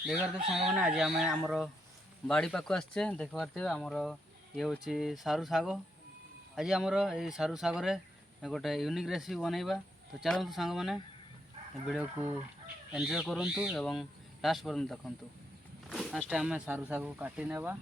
देखते सांग मैंने आज आम आमर बाड़ी पाक आसचे देख पारे आमर ये हूँ सारू शाग। आज आमर ये सारू शागे गोटे यूनिक रेसिपी बनइबा। तो चलतु सांग मैंने वीडियो को एंजॉय करंतु एवं लास्ट पर्यंत देखंतु। फास्ट आम सारू शाग को काटी नेबा।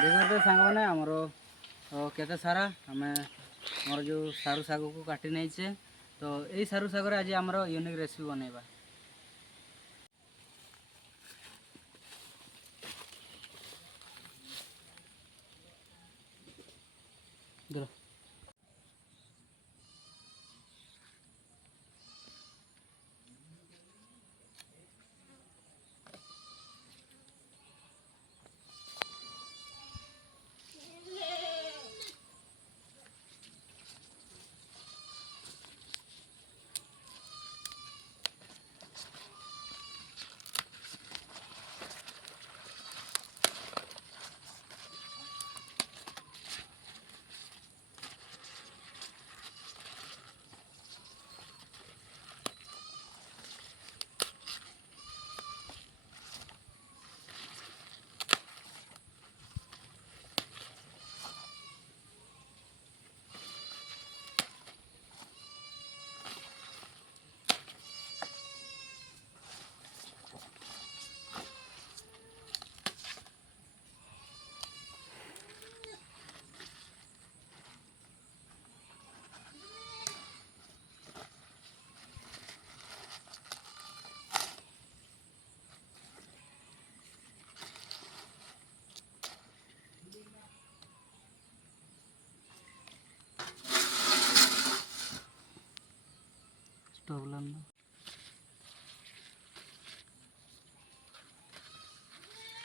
देखते सांग मैंने आमर केते सारा आम आमर जो सारू शाग को काटी नहीं। तो यही सारू शागर आज आमर यूनिक रेसिपी बनइबा।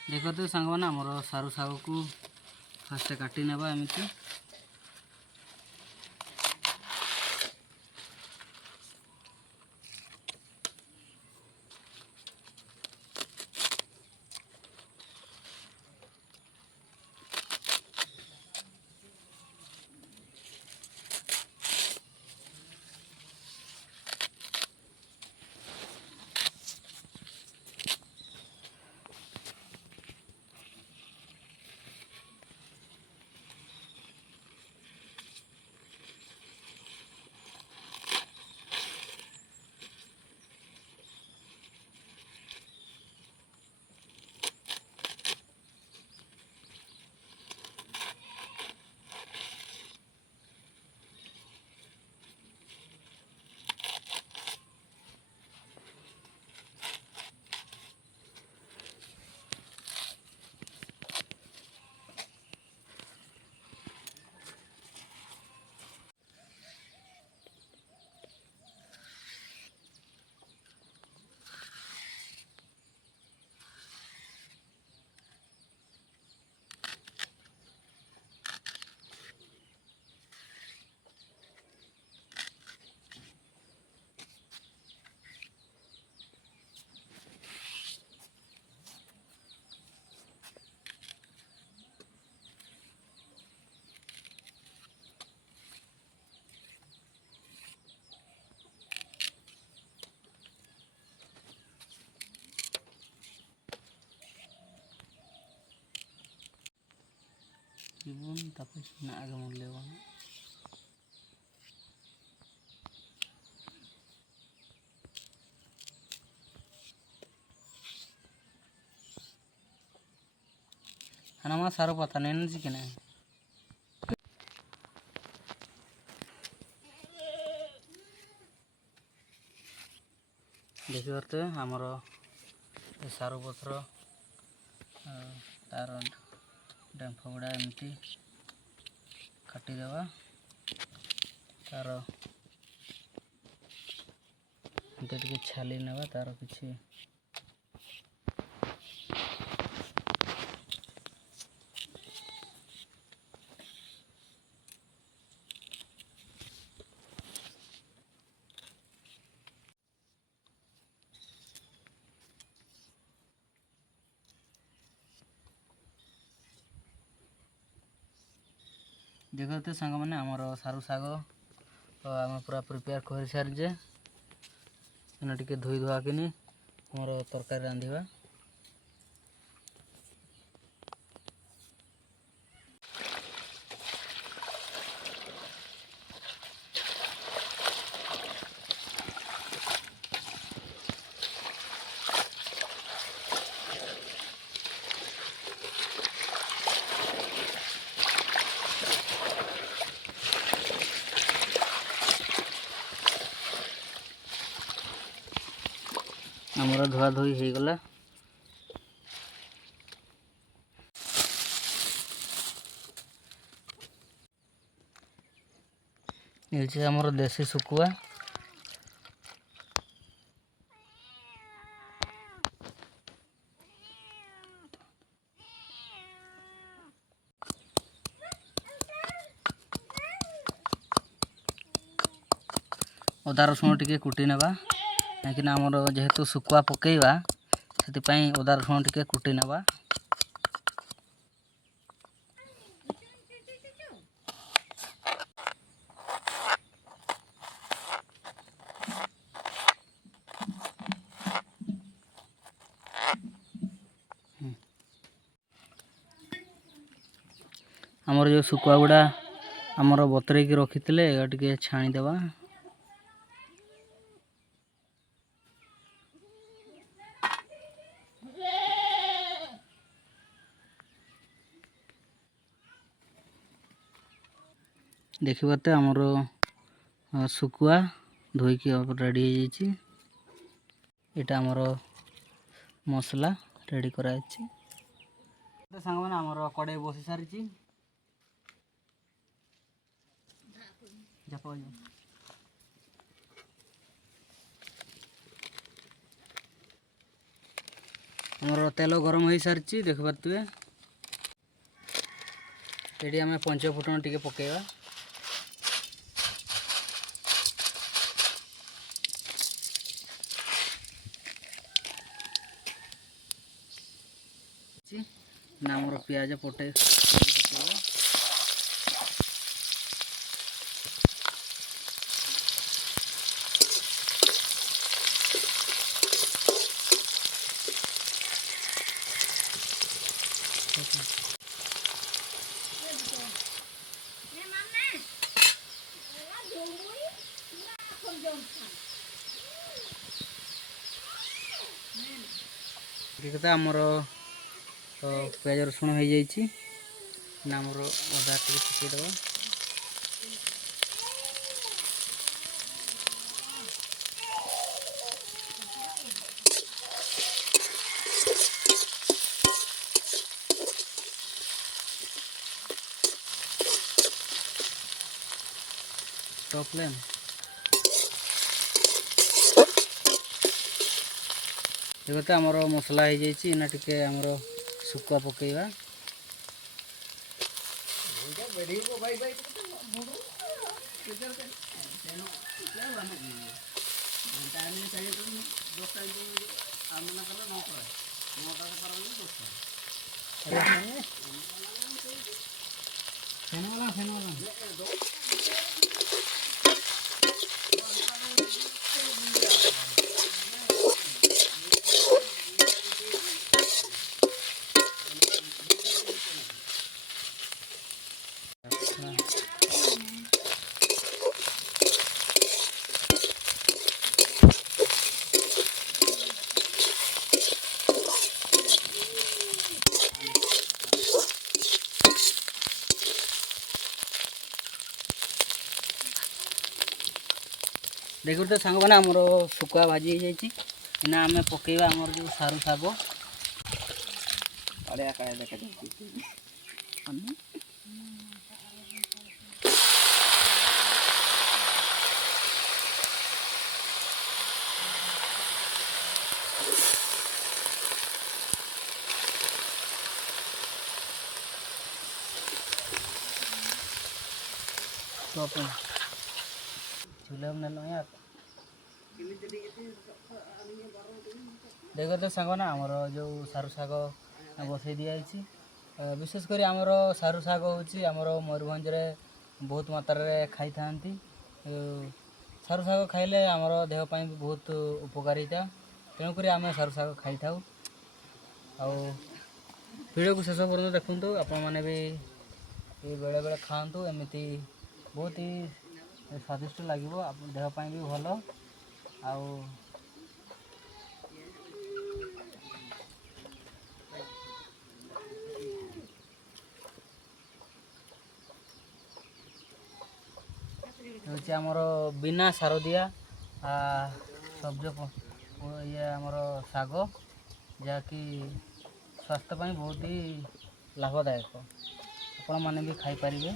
देखते सांग मैंने आमर सारू शाग को फास्ट काटी नेबा एमती। Tibun tapi nak agak mau lewat. Nama saru pata nen sih kena. देखी पारे आमर सारू पत्र तार डेम्फ गुड़ा एमती काटिदेवा तार टे छाली नेबा तार किसी देखते सांग मैंने आमर सारू साग आम पूरा प्रिपेयर कर सारीजे टे धोई धुआ कि आमर तरकारी रांधिबा आमर धुआ धुई हो गला ये आमर देसी सुकुआ अदा रसुण टे कुटी नेबा कहीं आमर जेहेतु सुकुआ पकेवा से अदा रसुण टे कुटी नेबा आमर जो सुकुआ गुड़ा आमर बतरेक रखी टे छाणीदेवा देखते आमर सुकुआ धोईकी रेडी यहाँ आमर मसला रेडी कराई सांग मैंने आमर कड़े बसी सारी आमर तेल गरम हो सारी देख पारे ये आम पंचफुटन टे पकेवा आमर पियाज पटे देखते आमर पियाज रसुण हो जामर अदा टे पकईदे टॉप लेन देखते आमर मसला हो जाना टे आमर सुकुआ पकेवा देखते सांग मैंने आमर शुखुआ भाजी हो जाए आम पकेबा आमर जो सारू शाग चूल्हा में लो यार देखो तो सांग ना आमर जो सारू शाग बसई दिखाई विशेषकर आमर सारू शाग हूँ मयूरभंज बहुत मात्रा खाई था सारू शाग खाइले आमर देहपाई भी बहुत उपकारिता तेणुक आम सारू शाग खाई था वीडियो को शेष पर्यटन देखु आपण मैंने भी बेले बेले खातु एमती बहुत ही स्वादिष्ट लगे देहपाई भी भल आउ हूँ आमर बिना सार दिया सब्ज ये आमर शाग जहाँकि स्वास्थ्यपाई बहुत ही लाभदायक आपण मैंने भी खाई पारिबे।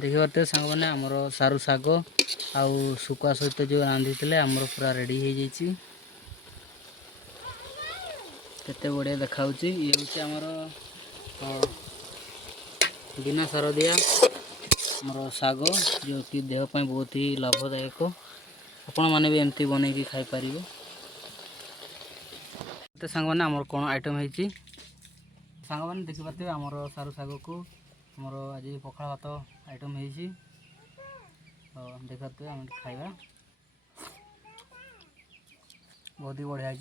देखी पारे सांग मैंने आमर सारू शाग आउ शुखुआ सहित जो रांधि थे आमर पूरा रेडी हो जाइए केते बढ़िया देखा ये हूँ आमर बिना सार दिया आमर शाग जो कि देहपाई बहुत ही लाभदायक आपण मैंने भी एमती बनई खाई पारिबे। तो सांग मैंने आमर कौन आइटम है सांग मैंने देखी पारे आमर सारू शाग को आमर आज पखाल भात आइटम है देखते आम खाइबा बहुत ही बढ़िया है।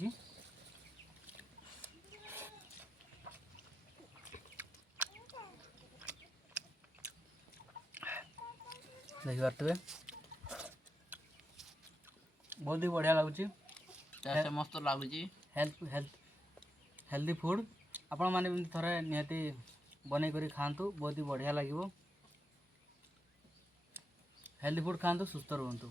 देखी पारे बहुत ही बढ़िया लगुच मस्त लगुच हेल्दी फूड आपण मैंने थोड़े निहाती बन कर खातु बहुत ही बढ़िया लगे हेल्दी फूड खातु सुस्थ रुहतु।